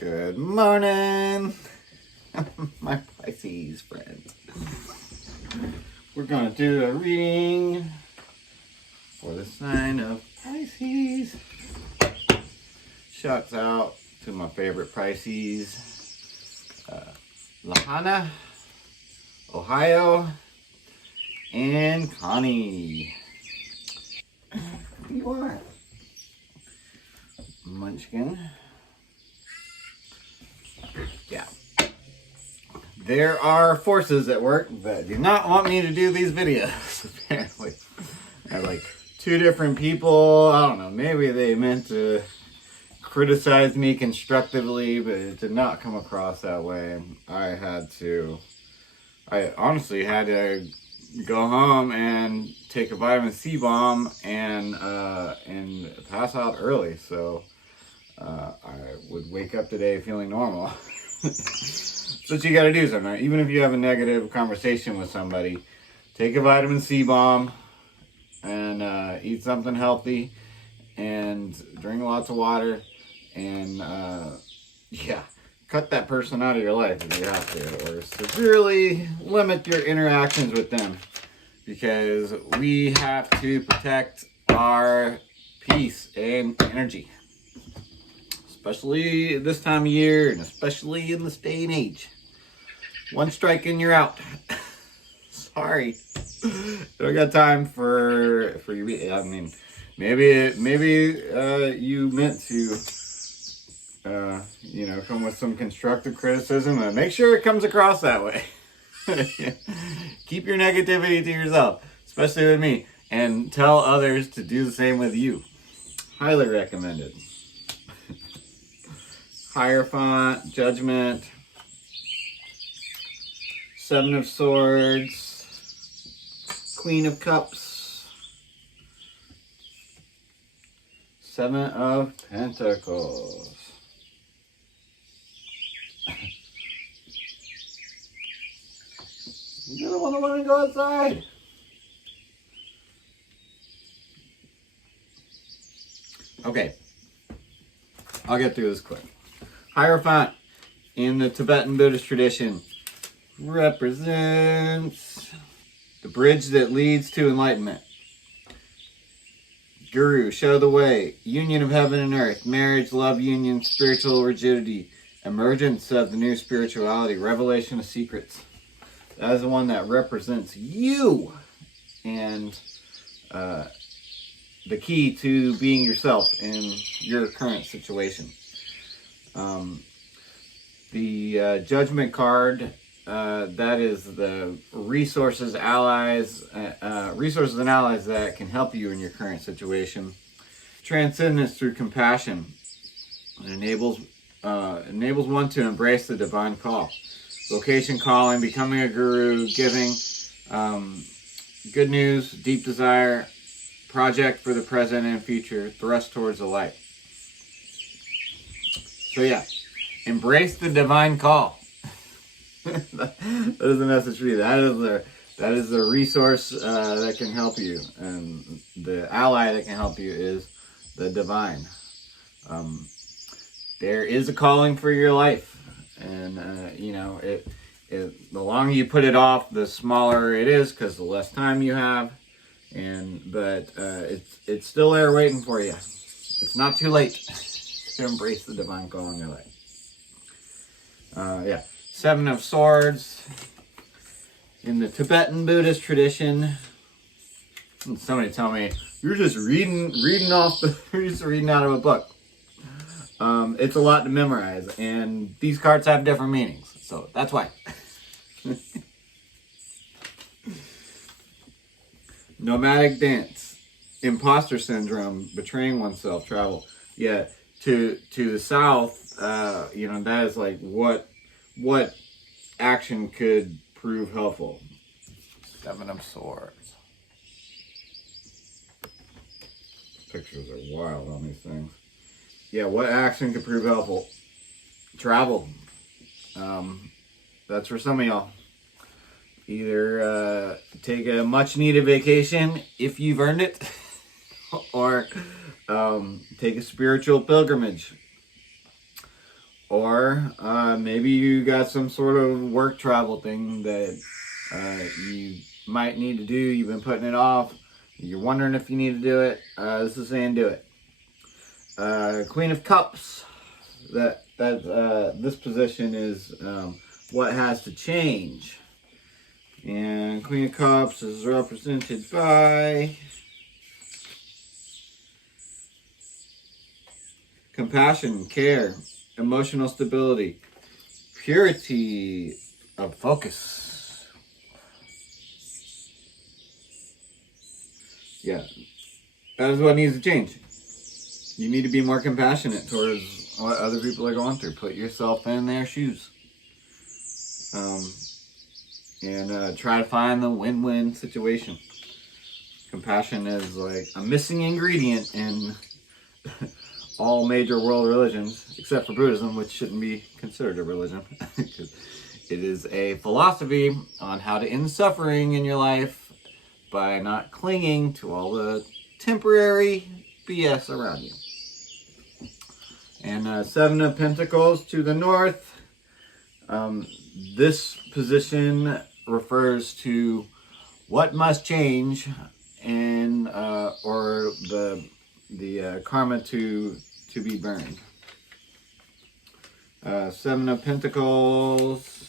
Good morning, my Pisces friends. We're going to do a reading for the sign of Pisces. Shouts out to my favorite Pisces, Lahana, Ohio, and Connie. You are Munchkin. Yeah. There are forces at work that do not want me to do these videos, apparently. I have like two different people. I don't know, maybe they meant to criticize me constructively, but it did not come across that way. I honestly had to go home and take a vitamin C bomb and pass out early, so I would wake up today feeling normal. That's what you gotta do sometimes. Even if you have a negative conversation with somebody, take a vitamin C bomb and eat something healthy and drink lots of water and cut that person out of your life if you have to, or severely limit your interactions with them, because we have to protect our peace and energy. Especially this time of year, and especially in this day and age. One strike and you're out. Sorry, I don't got time for you. I mean, maybe you meant to, come with some constructive criticism, and make sure it comes across that way. Keep your negativity to yourself, especially with me, and tell others to do the same with you. Highly recommended. Hierophant, Judgment, Seven of Swords, Queen of Cups, Seven of Pentacles. You're the one that want to go outside. Okay, I'll get through this quick. Hierophant in the Tibetan Buddhist tradition represents the bridge that leads to enlightenment. Guru, show the way, union of heaven and earth, marriage, love, union, spiritual rigidity, emergence of the new spirituality, revelation of secrets. That is the one that represents you and the key to being yourself in your current situation. The Judgment card, that is the resources and allies that can help you in your current situation. Transcendence through compassion. It enables one to embrace the divine call. Vocation, calling, becoming a guru, giving, good news, deep desire, project for the present and future, thrust towards the light. So yeah, embrace the divine call. That is the message for you. That is the resource that can help you, and the ally that can help you is the divine. There is a calling for your life, and the longer you put it off, the smaller it is, because the less time you have. But it's still there waiting for you. It's not too late to embrace the divine call in your life. Seven of Swords in the Tibetan Buddhist tradition. And somebody tell me you're just reading out of a book. It's a lot to memorize, and these cards have different meanings, so that's why. Nomadic dance, imposter syndrome, betraying oneself, travel. Yeah, to the south, that is like what action could prove helpful. Seven of Swords. Pictures are wild on these things. Yeah, what action could prove helpful? Travel. That's for some of y'all. Either take a much needed vacation if you've earned it, or take a spiritual pilgrimage, Or maybe you got some sort of work travel thing that you might need to do. You've been putting it off. You're wondering if you need to do it. This is saying do it. Queen of Cups. This position is what has to change. And Queen of Cups is represented by compassion, care, emotional stability, purity of focus. Yeah, that is what needs to change. You need to be more compassionate towards what other people are going through. Put yourself in their shoes. And try to find the win-win situation. Compassion is like a missing ingredient in all major world religions, except for Buddhism, which shouldn't be considered a religion. It is a philosophy on how to end suffering in your life by not clinging to all the temporary BS around you. And Seven of Pentacles to the north. This position refers to what must change and or the karma to be burned. Seven of Pentacles.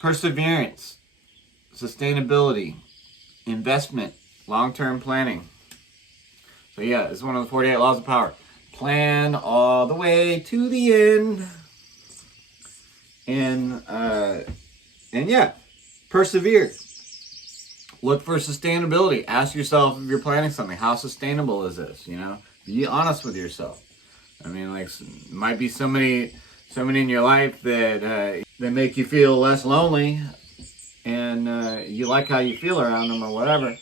Perseverance, sustainability, investment, long-term planning. So yeah, it's one of the 48 laws of power. Plan all the way to the end. And yeah, persevere. Look for sustainability. Ask yourself if you're planning something, how sustainable is this? You know, be honest with yourself. I mean, like, might be somebody in your life that make you feel less lonely, and you like how you feel around them or whatever.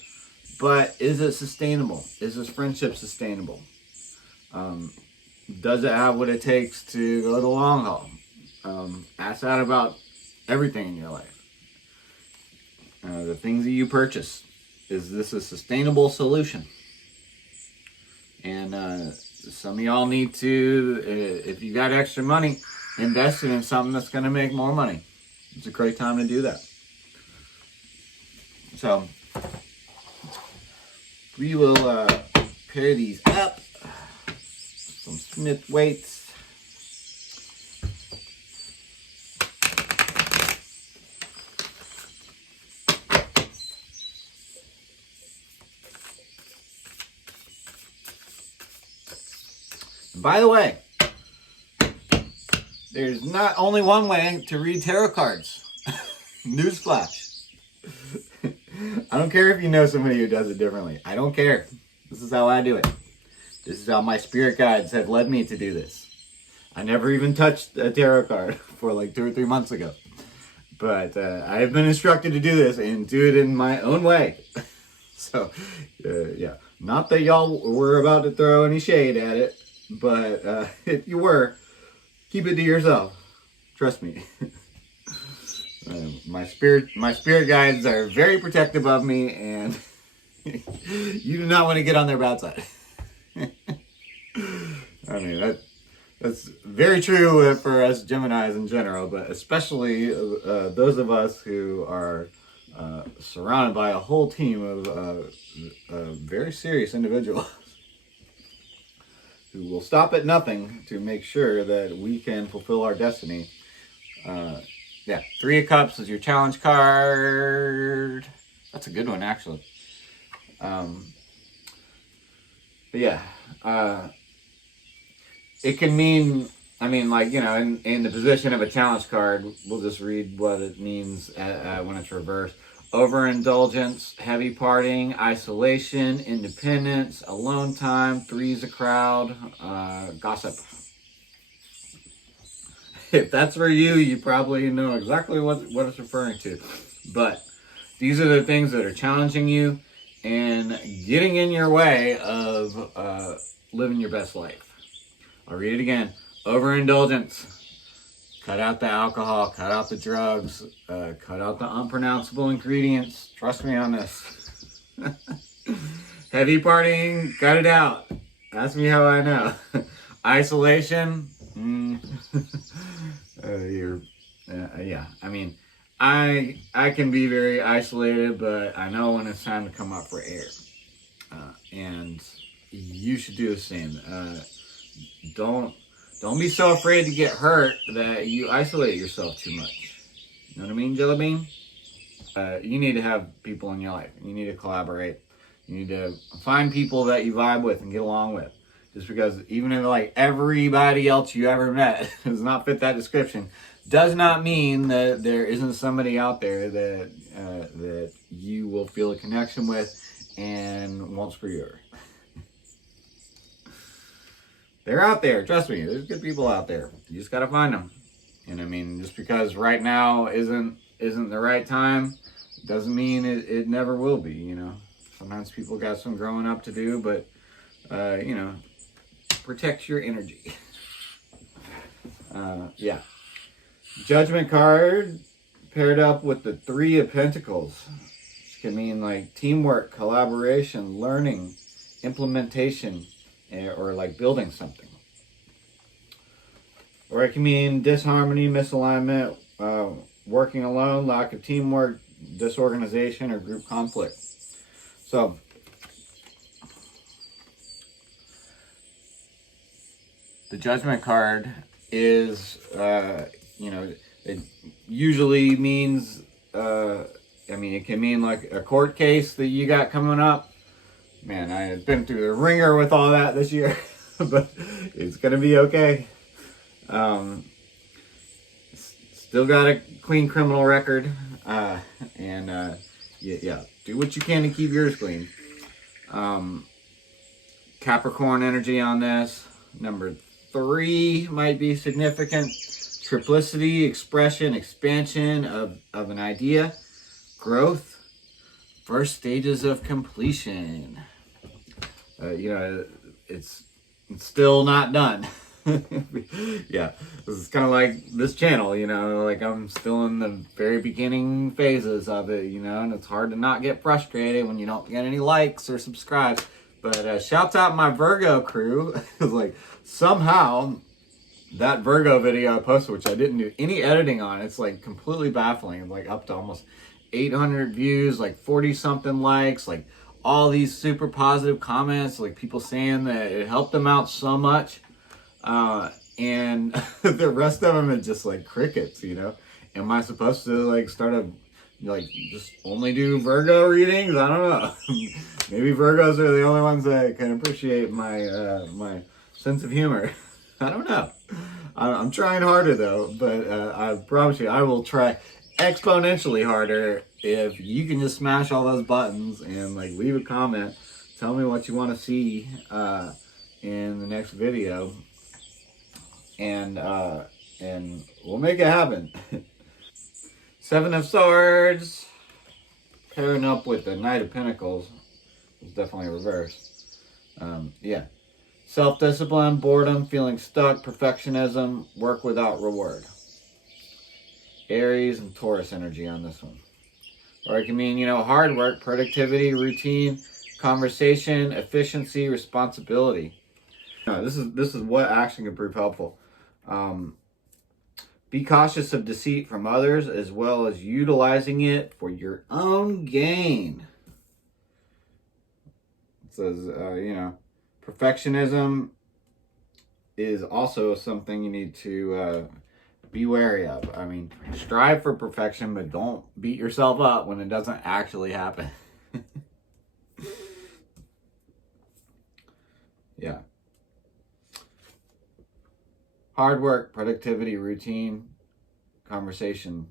But is it sustainable? Is this friendship sustainable? Does it have what it takes to go the long haul? Ask that about everything in your life. The things that you purchase. Is this a sustainable solution? And some of y'all need to, if you got extra money, invest it in something that's going to make more money. It's a great time to do that. So, we will pair these up. Some Smith weights. By the way, there's not only one way to read tarot cards. Newsflash. I don't care if you know somebody who does it differently. I don't care. This is how I do it. This is how my spirit guides have led me to do this. I never even touched a tarot card for like 2 or 3 months ago. But I have been instructed to do this and do it in my own way. So, yeah. Not that y'all were about to throw any shade at it. But if you were, keep it to yourself. Trust me. My spirit guides are very protective of me, and you do not want to get on their bad side. I mean, that's very true for us Geminis in general, but especially those of us who are surrounded by a whole team of very serious individuals who will stop at nothing to make sure that we can fulfill our destiny. Yeah, 3 of Cups is your challenge card. That's a good one, actually. But yeah, it can mean, I mean, like, you know, in the position of a challenge card, we'll just read what it means when it's reversed. Overindulgence, heavy partying, isolation, independence, alone time, 3's a crowd, gossip. If that's for you, you probably know exactly what it's referring to. But these are the things that are challenging you and getting in your way of living your best life. I'll read it again. Overindulgence. Cut out the alcohol, cut out the drugs, cut out the unpronounceable ingredients. Trust me on this. Heavy partying, cut it out. Ask me how I know. Isolation. You're, yeah. I mean, I can be very isolated, but I know when it's time to come up for air, and you should do the same. Don't don't be so afraid to get hurt that you isolate yourself too much. You know what I mean, Jelly Bean? You need to have people in your life. You need to collaborate. You need to find people that you vibe with and get along with. Just because even if like everybody else you ever met does not fit that description, does not mean that there isn't somebody out there that that you will feel a connection with and won't screw you over. They're out there. Trust me, there's good people out there. You just gotta find them. And I mean, just because right now isn't the right time, doesn't mean it never will be. You know, sometimes people got some growing up to do, but you know, protect your energy. Yeah. Judgment card paired up with the Three of Pentacles, which can mean like teamwork, collaboration, learning, implementation, or like building something. Or it can mean disharmony, misalignment, working alone, lack of teamwork, disorganization, or group conflict. So, the Judgment card is, you know, it usually means, I mean, it can mean like a court case that you got coming up. Man, I have been through the ringer with all that this year, but it's going to be okay. Still got a clean criminal record, and yeah, do what you can to keep yours clean. Capricorn energy on this. Number 3 might be significant. Triplicity, expression, expansion of an idea, growth, first stages of completion. You know, it's still not done. Yeah, this is kind of like this channel, you know, like I'm still in the very beginning phases of it, you know, and it's hard to not get frustrated when you don't get any likes or subscribes. But shouts out my Virgo crew. It's like somehow that Virgo video I posted, which I didn't do any editing on, it's like completely baffling. I'm like up to almost 800 views, like 40 something likes, like all these super positive comments, like people saying that it helped them out so much. And the rest of them are just like crickets, you know. Am I supposed to like start a like just only do Virgo readings? I don't know. Maybe Virgos are the only ones that can appreciate my my sense of humor. I don't know. I'm trying harder though, but I promise you I will try exponentially harder if you can just smash all those buttons and like leave a comment, tell me what you want to see in the next video, and we'll make it happen. 7 of Swords pairing up with the Knight of Pentacles is definitely reversed. Yeah, self-discipline, boredom, feeling stuck, perfectionism, work without reward. Aries and Taurus energy on this one. Or it can mean, you know, hard work, productivity, routine, conversation, efficiency, responsibility. No, this is what action can prove helpful. Be cautious of deceit from others as well as utilizing it for your own gain. It says, you know, perfectionism is also something you need to be wary of. I mean, strive for perfection, but don't beat yourself up when it doesn't actually happen. Yeah. Hard work, productivity, routine, conversation,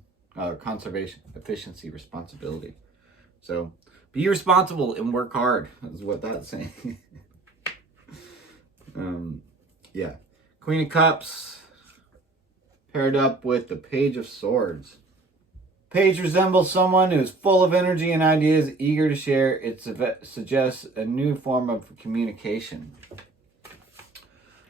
conservation, efficiency, responsibility. So be responsible and work hard is what that's saying. Yeah. Queen of Cups paired up with the Page of Swords. Page resembles someone who is full of energy and ideas, eager to share. It suggests a new form of communication.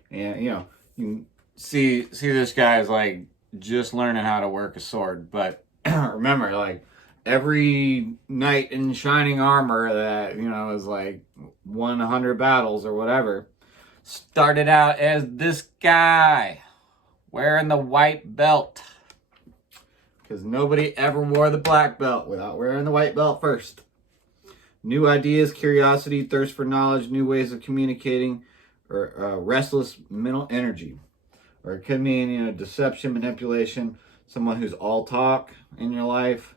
And, you know, you can see this guy is like just learning how to work a sword. But remember, like, every knight in shining armor that, you know, is like won 100 battles or whatever, Started out as this guy wearing the white belt, because nobody ever wore the black belt without wearing the white belt first. New ideas, curiosity, thirst for knowledge, new ways of communicating, or restless mental energy. Or it could mean, deception, manipulation, someone who's all talk in your life.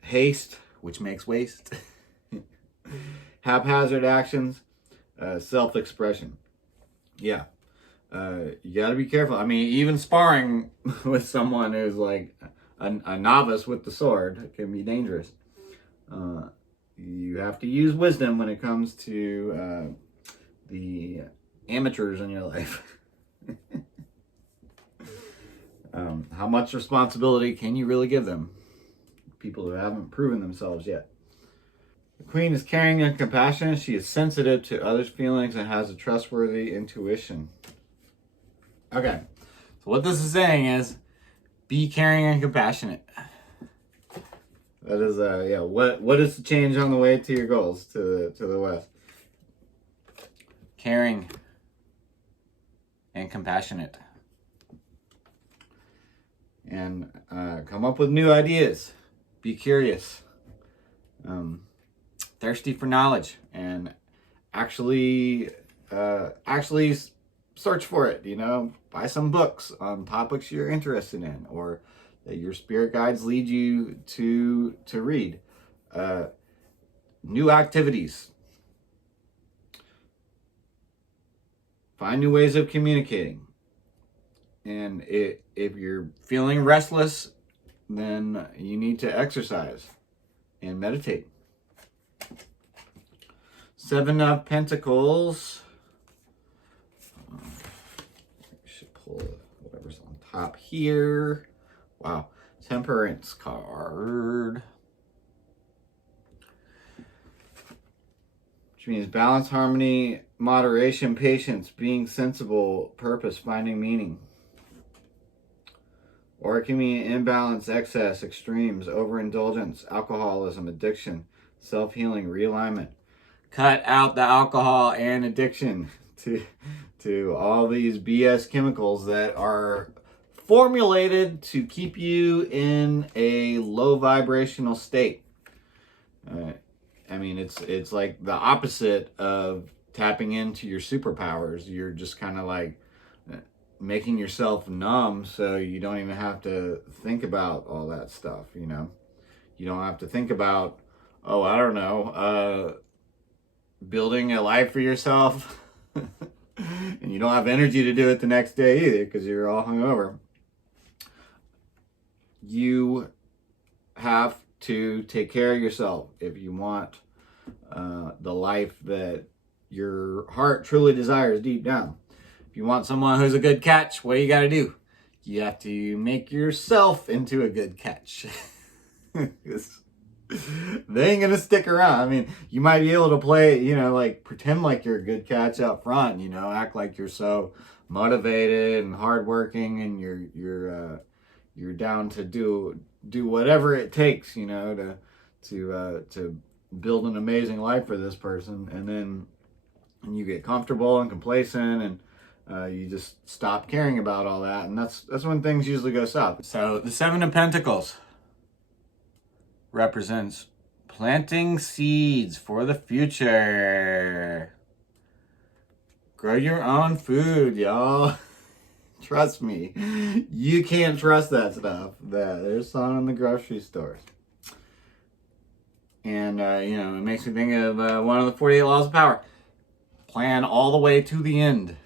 Haste, which makes waste. Haphazard actions, self-expression. Yeah. You got to be careful. I mean, even sparring with someone who's like a novice with the sword can be dangerous. You have to use wisdom when it comes to the amateurs in your life. How much responsibility can you really give them? People who haven't proven themselves yet. The Queen is caring and compassionate. She is sensitive to others' feelings and has a trustworthy intuition. Okay, so what this is saying is, be caring and compassionate. That is, what is the change on the way to your goals, to the west? Caring and compassionate. And come up with new ideas. Be curious. Thirsty for knowledge. And actually search for it, buy some books on topics you're interested in, or that your spirit guides lead you to read. New activities. Find new ways of communicating. And if you're feeling restless, then you need to exercise and meditate. 7 of Pentacles. Should pull whatever's on top here. Wow. Temperance card. Which means balance, harmony, moderation, patience, being sensible, purpose, finding meaning. Or it can mean imbalance, excess, extremes, overindulgence, alcoholism, addiction, self-healing, realignment. Cut out the alcohol and addiction to all these BS chemicals that are formulated to keep you in a low vibrational state. I mean, it's like the opposite of tapping into your superpowers. You're just kind of like making yourself numb, so you don't even have to think about all that stuff. You don't have to think about, building a life for yourself. And you don't have energy to do it the next day either, because you're all hungover. You have to take care of yourself if you want the life that your heart truly desires deep down. If you want someone who's a good catch, what do you got to do? You have to make yourself into a good catch. They ain't gonna stick around. I mean, you might be able to play, pretend like you're a good catch up front, act like you're so motivated and hardworking, and you're down to do whatever it takes, to build an amazing life for this person. And then you get comfortable and complacent, and you just stop caring about all that, and that's when things usually go south. So the 7 of Pentacles represents planting seeds for the future. Grow your own food, y'all. Trust me, you can't trust that stuff that they're selling in the grocery stores. And it makes me think of one of the 48 laws of power. Plan all the way to the end.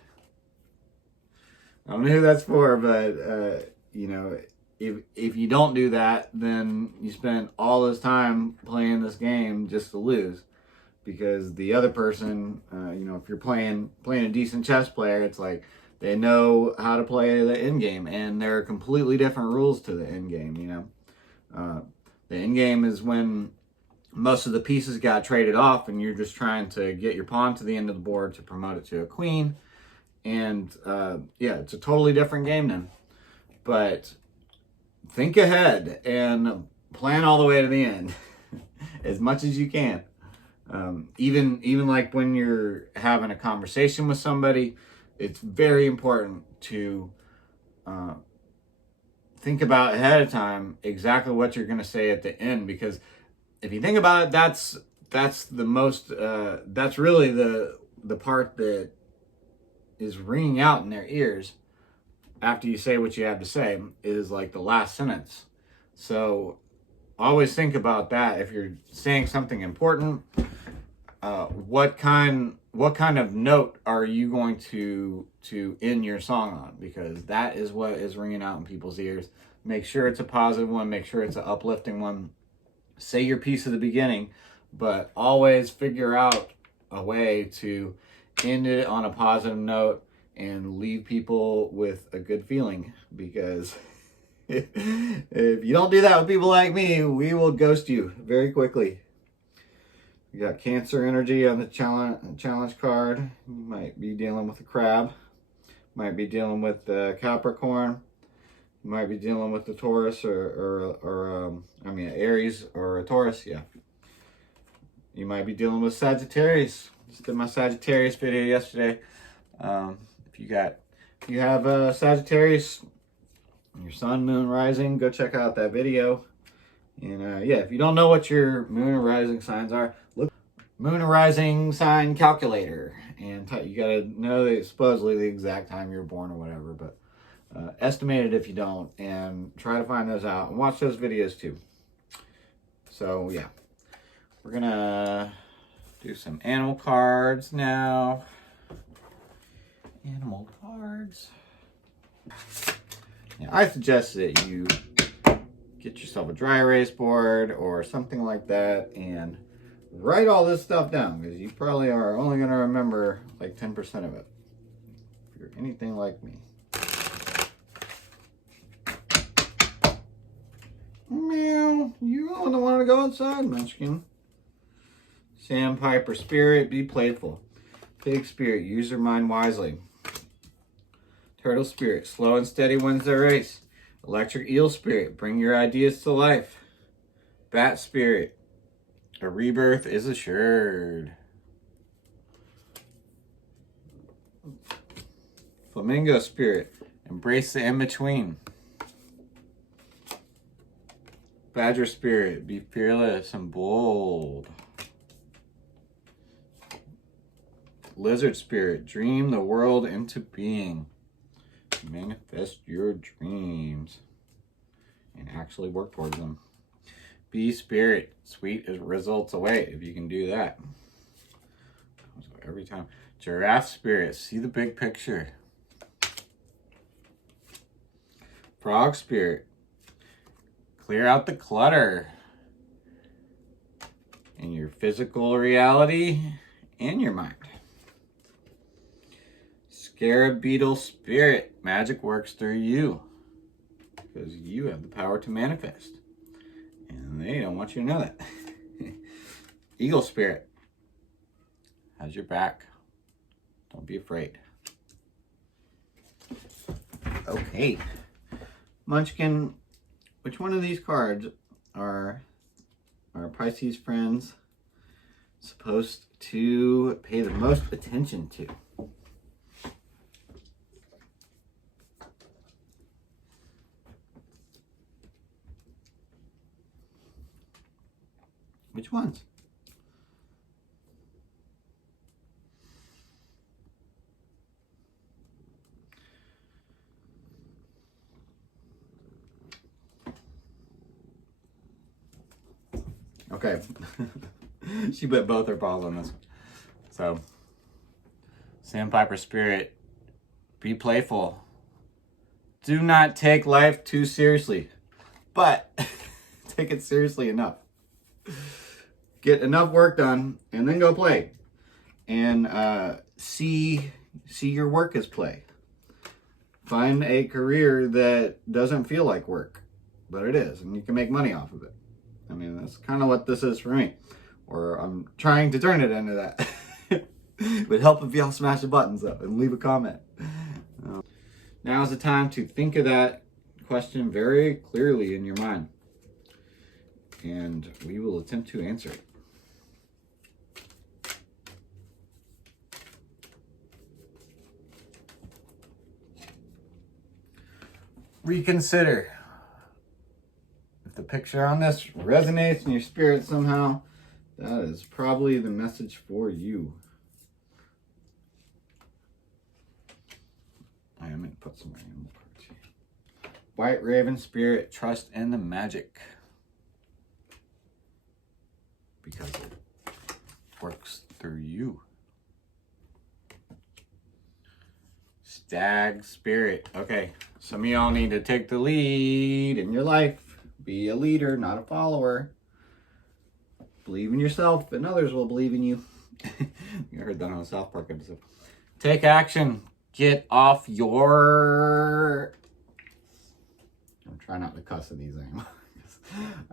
I don't know who that's for, but if you don't do that, then you spend all this time playing this game just to lose. Because the other person, if you're playing a decent chess player, it's like they know how to play the end game, and there are completely different rules to the end game. The end game is when most of the pieces got traded off, and you're just trying to get your pawn to the end of the board to promote it to a queen. And it's a totally different game then. But think ahead and plan all the way to the end as much as you can. Even like when you're having a conversation with somebody, it's very important to think about ahead of time exactly what you're going to say at the end, because if you think about it, that's the most that's really the part that is ringing out in their ears after you say what you have to say, is like the last sentence. So always think about that. If you're saying something important, what kind of note are you going to end your song on? Because that is what is ringing out in people's ears. Make sure it's a positive one. Make sure it's an uplifting one. Say your piece at the beginning, but always figure out a way to end it on a positive note and leave people with a good feeling, because if you don't do that with people like me, we will ghost you very quickly. You got Cancer energy on the challenge card. You might be dealing with a crab. Might be dealing with the Capricorn. You might be dealing with the Taurus or Aries or a Taurus. Yeah. You might be dealing with Sagittarius. Just did my Sagittarius video yesterday. If you have a Sagittarius, your sun, moon, rising, go check out that video. And if you don't know what your moon and rising signs are, look moon and rising sign calculator, and you gotta know supposedly the exact time you were born or whatever, but estimate it if you don't, and try to find those out and watch those videos too. So yeah, we're gonna do some animal cards now. Animal cards. Now, I suggest that you get yourself a dry erase board or something like that and write all this stuff down, because you probably are only going to remember like 10% of it if you're anything like me. Meow, you don't want to go outside, Munchkin. Sandpiper spirit, be playful. Pig spirit, use your mind wisely. Turtle spirit, slow and steady wins the race. Electric eel spirit, bring your ideas to life. Bat spirit, a rebirth is assured. Flamingo spirit, embrace the in-between. Badger spirit, be fearless and bold. Lizard spirit, dream the world into being. Manifest your dreams and actually work towards them. Bee spirit, sweet results await if you can do that. Every time. Giraffe spirit, see the big picture. Frog spirit, clear out the clutter in your physical reality and your mind. Scarab beetle spirit, magic works through you, because you have the power to manifest, and they don't want you to know that. Eagle spirit has your back. Don't be afraid. Okay, Munchkin, which one of these cards are our Pisces friends supposed to pay the most attention to? Which ones? Okay. She bet both her paws on this one. So, Sandpiper spirit, be playful. Do not take life too seriously, but take it seriously enough. Get enough work done and then go play, and see your work as play. Find a career that doesn't feel like work, but it is, and you can make money off of it. I mean, that's kind of what this is for me, or I'm trying to turn it into that. It would help if y'all smash the buttons up and leave a comment. Now is the time to think of that question very clearly in your mind, and we will attempt to answer it. reconsider. If the picture on this resonates in your spirit somehow, that is probably the message for you. I'm going to put some animal cards here. White Raven Spirit, trust in the magic. Because it works through you. Stag Spirit. Okay, some of y'all need to take the lead in your life. Be a leader, not a follower. Believe in yourself and others will believe in you. You heard that on a South Park episode. Take action. Get off your... I'm trying not to cuss at these animals.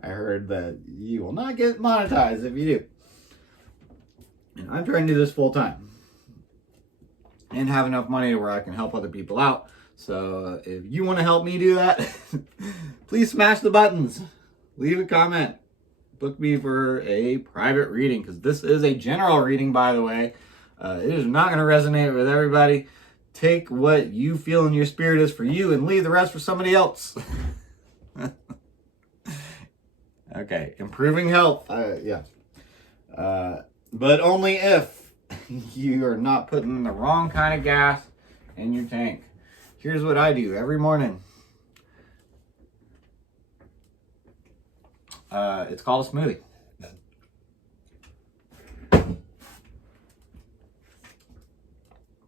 I heard that you will not get monetized if you do. And I'm trying to do this full time. And have enough money where I can help other people out. So if you want to help me do that, please smash the buttons. Leave a comment. Book me for a private reading, because this is a general reading, by the way. It is not going to resonate with everybody. Take what you feel in your spirit is for you and leave the rest for somebody else. Okay, improving health. Yeah. But only if you are not putting the wrong kind of gas in your tank. Here's what I do every morning. It's called a smoothie.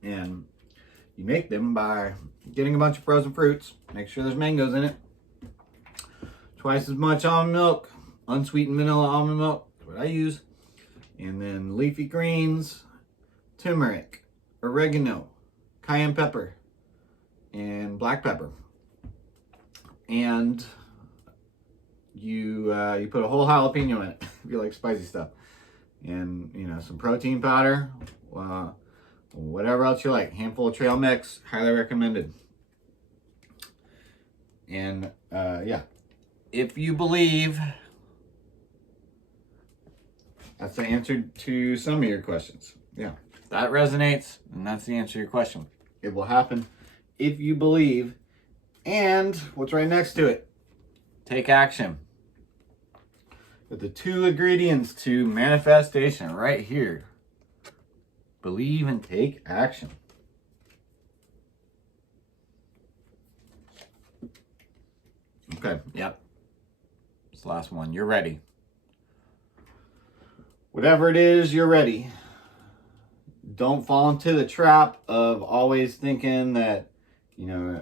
And you make them by getting a bunch of frozen fruits. Make sure there's mangoes in it. Twice as much almond milk. Unsweetened vanilla almond milk is what I use. And then leafy greens, turmeric, oregano, cayenne pepper, and black pepper. And you put a whole jalapeno in it if you like spicy stuff. And, you know, some protein powder, whatever else you like. Handful of trail mix, highly recommended. And, yeah. If you believe, that's the answer to some of your questions. Yeah, that resonates, and that's the answer to your question. It will happen if you believe. And what's right next to it? Take action. But the two ingredients to manifestation right here. Believe and take action. Okay, yep. It's the last one. You're ready. Whatever it is, you're ready. Don't fall into the trap of always thinking that, you know,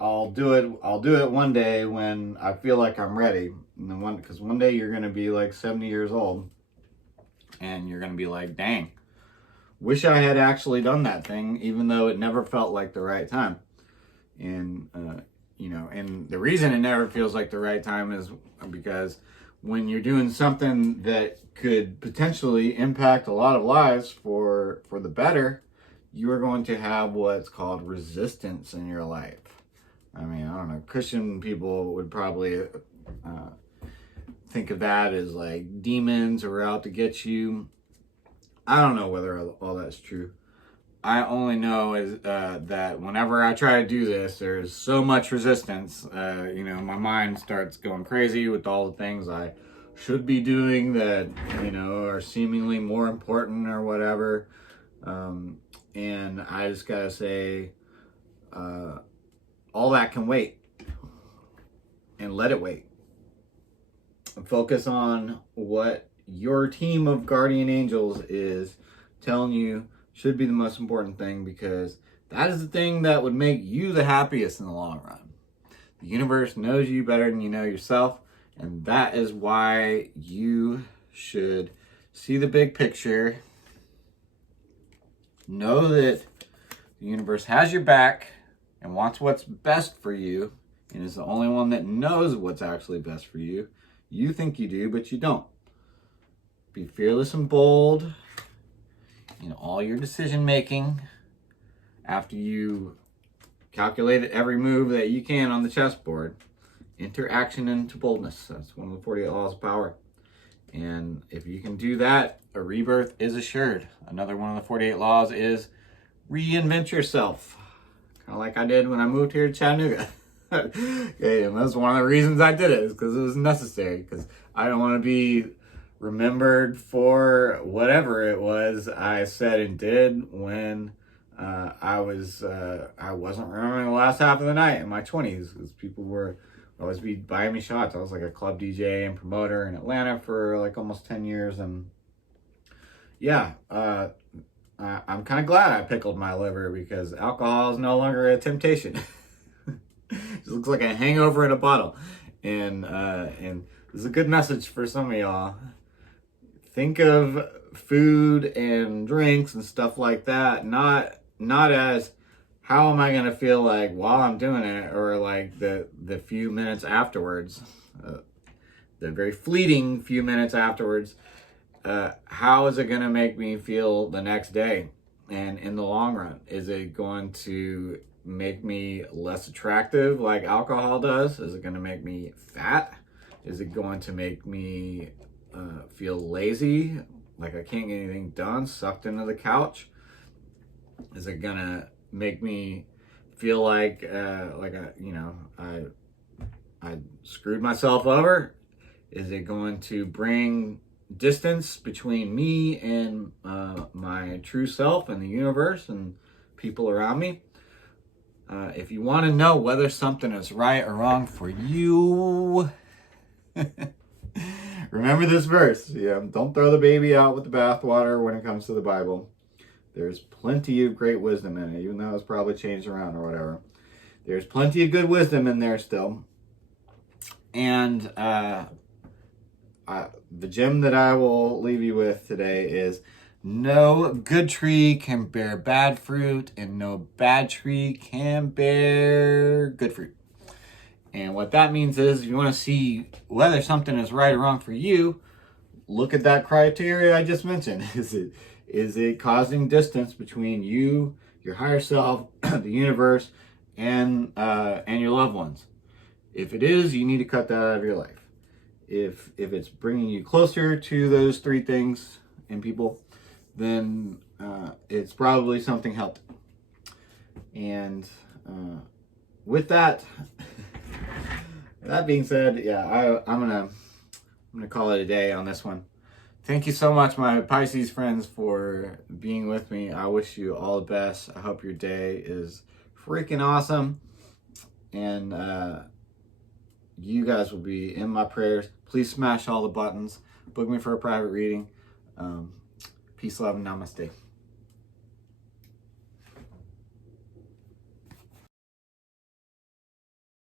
I'll do it one day when I feel like I'm ready. And then because one day you're going to be like 70 years old and you're going to be like, dang, wish I had actually done that thing, even though it never felt like the right time. And, you know, and the reason it never feels like the right time is because when you're doing something that could potentially impact a lot of lives for the better, you are going to have what's called resistance in your life. I mean, I don't know, Christian people would probably think of that as like demons who are out to get you. I don't know whether all that's true. I only know is that whenever I try to do this, there's so much resistance. You know, my mind starts going crazy with all the things I should be doing that, you know, are seemingly more important or whatever. And I just gotta say, all that can wait. And let it wait. Focus on what your team of guardian angels is telling you should be the most important thing, because that is the thing that would make you the happiest in the long run. The universe knows you better than you know yourself, and that is why you should see the big picture, know that the universe has your back and wants what's best for you, and is the only one that knows what's actually best for you. You think you do, but you don't. Be fearless and bold in all your decision making. After you calculate every move that you can on the chessboard, enter action into boldness. That's one of the 48 laws of power. And if you can do that, a rebirth is assured. Another one of the 48 laws is reinvent yourself. Kind of like I did when I moved here to Chattanooga. Okay, and that's one of the reasons I did it, is because it was necessary, because I don't want to be remembered for whatever it was I said and did when I wasn't remembering the last half of the night in my 20s, because people were always be buying me shots. I was like a club DJ and promoter in Atlanta for like almost 10 years. And yeah, I'm kind of glad I pickled my liver, because alcohol is no longer a temptation. It looks like a hangover in a bottle. And this is a good message for some of y'all. Think of food and drinks and stuff like that, not as how am I going to feel like while I'm doing it, or like the few minutes afterwards, the very fleeting few minutes afterwards. How is it going to make me feel the next day? And in the long run, is it going to make me less attractive like alcohol does? Is it going to make me fat? Is it going to make me feel lazy, like I can't get anything done, sucked into the couch? Is it going to make me feel like I screwed myself over? Is it going to bring distance between me and my true self and the universe and people around me? If you want to know whether something is right or wrong for you, remember this verse. Yeah, don't throw the baby out with the bathwater when it comes to the Bible. There's plenty of great wisdom in it, even though it's probably changed around or whatever. There's plenty of good wisdom in there still. And the gem that I will leave you with today is: no good tree can bear bad fruit, and no bad tree can bear good fruit. And what that means is, if you want to see whether something is right or wrong for you, look at that criteria I just mentioned. Is it causing distance between you, your higher self, the universe, and your loved ones? If it is, you need to cut that out of your life. If it's bringing you closer to those three things in people, then it's probably something healthy. And with that, that being said, yeah, I'm gonna call it a day on this one. Thank you so much, my Pisces friends, for being with me. I wish you all the best. I hope your day is freaking awesome, and you guys will be in my prayers. Please smash all the buttons. Book me for a private reading. Peace, love, and namaste.